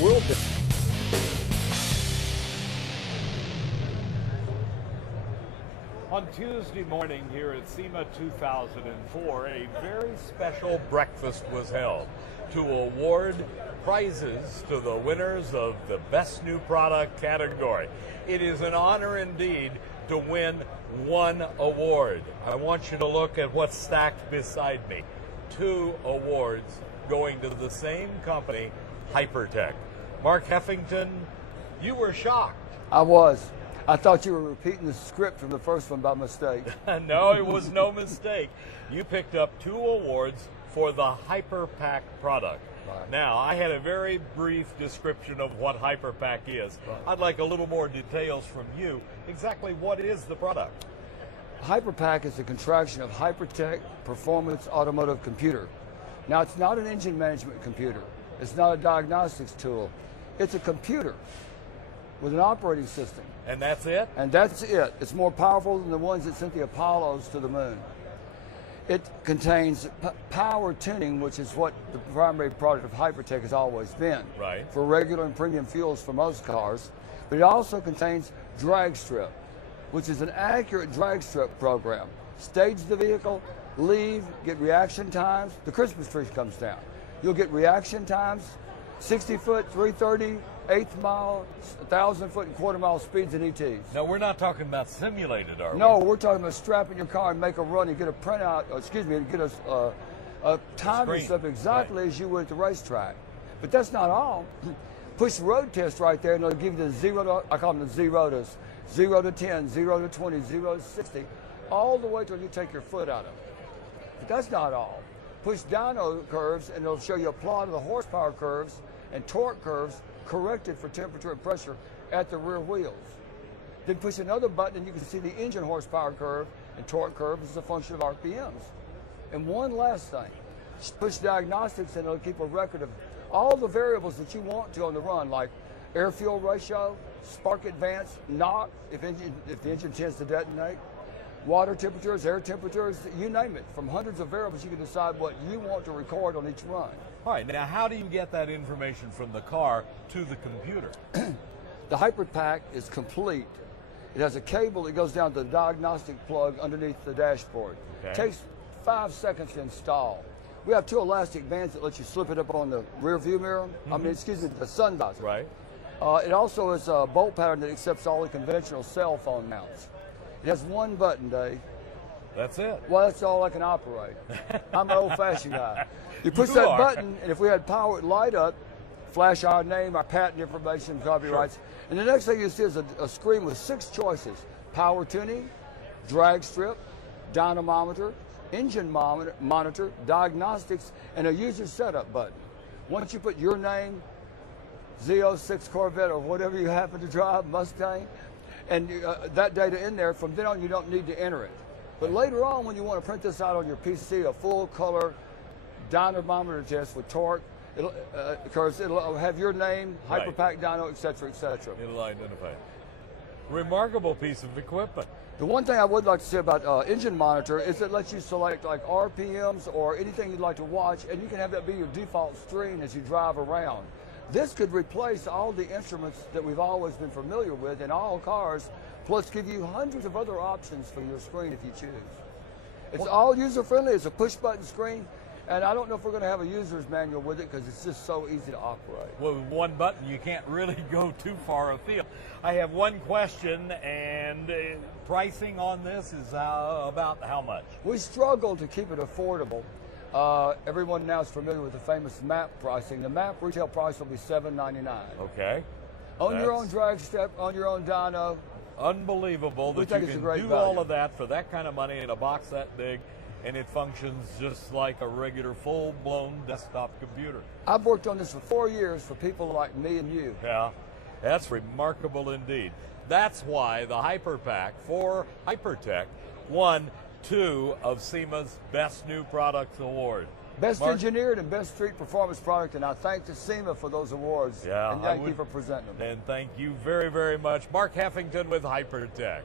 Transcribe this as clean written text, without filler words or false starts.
world. On Tuesday morning here at SEMA 2004, a very special breakfast was held to award prizes to the winners of the Best New Product category. It is an honor indeed to win one award. I want you to look at what's stacked beside me. 2 awards going to the same company, HyperTech. Mark Heffington, you were shocked. I was. I thought you were repeating the script from the first one by mistake. No, it was no mistake. You picked up 2 awards for the HyperPac product. Right. Now, I had a very brief description of what HyperPac is. Right. I'd like a little more details from you. Exactly what is the product? HyperPac is a contraction of Hypertech Performance Automotive Computer. Now, it's not an engine management computer. It's not a diagnostics tool. It's a computer with an operating system. And that's it? And that's it. It's more powerful than the ones that sent the Apollos to the moon. It contains power tuning, which is what the primary product of Hypertech has always been. Right. For regular and premium fuels for most cars. But it also contains drag strip, which is an accurate drag strip program. Stage the vehicle, leave, get reaction times. The Christmas tree comes down. You'll get reaction times, 60 foot, 330, eighth mile, 1,000 foot and quarter mile speeds in ETs. Now, we're not talking about simulated, are we? No, we're talking about strapping your car and make a run and get a printout, get a timing stuff exactly right. as you would at the racetrack. But that's not all. Push the road test right there and it'll give you the 0 to, I call them the zerotas, 0 to 10, 0 to 20, 0 to 60, all the way till you take your foot out of it. But that's not all. Push dyno curves and it'll show you a plot of the horsepower curves and torque curves corrected for temperature and pressure at the rear wheels. Then push another button and you can see the engine horsepower curve and torque curve as a function of RPMs. And one last thing, push diagnostics and it'll keep a record of all the variables that you want to on the run, like air-fuel ratio, spark advance, knock, if the engine tends to detonate, water temperatures, air temperatures, you name it. From hundreds of variables, you can decide what you want to record on each run. All right, now how do you get that information from the car to the computer? The HyperPac is complete. It has a cable that goes down to the diagnostic plug underneath the dashboard. Okay. It takes 5 seconds to install. We have 2 elastic bands that let you slip it up on the rear view mirror. The sun visor. Right. It also is a bolt pattern that accepts all the conventional cell phone mounts. It has 1 button, Dave. That's it. Well, that's all I can operate. I'm an old-fashioned guy. You push that button, and if we had power, it'd light up, flash our name, our patent information, copyrights. Sure. And the next thing you see is a screen with 6 choices: power tuning, drag strip, dynamometer, engine monitor, diagnostics, and a user setup button. Once you put your name, Z06 Corvette or whatever you happen to drive, Mustang, and that data in there, from then on you don't need to enter it. But later on, when you want to print this out on your PC, a full color dynamometer test with torque, it'll have your name, right. HyperPac dyno, et cetera, et cetera. It'll identify it. Remarkable piece of equipment. The one thing I would like to say about engine monitor is it lets you select like RPMs or anything you'd like to watch, and you can have that be your default screen as you drive around. This could replace all the instruments that we've always been familiar with in all cars, plus give you hundreds of other options for your screen if you choose. It's all user-friendly. It's a push-button screen, and I don't know if we're going to have a user's manual with it because it's just so easy to operate. Well, with 1 button, you can't really go too far afield. I have one question, and pricing on this is about how much? We struggle to keep it affordable. Everyone now is familiar with the famous MAP pricing. The MAP retail price will be $7.99. Okay. On your own drag step, on your own dyno. Unbelievable that you can do all of that for that kind of money in a box that big, and it functions just like a regular full-blown desktop computer. I've worked on this for 4 years for people like me and you. Yeah, that's remarkable indeed. That's why the HyperPac for HyperTech won 2 of SEMA's Best New Products Award. Best engineered and best street performance product, and I thank the SEMA for those awards. Yeah, and thank you for presenting them. And thank you very, very much. Mark Heffington with HyperTech.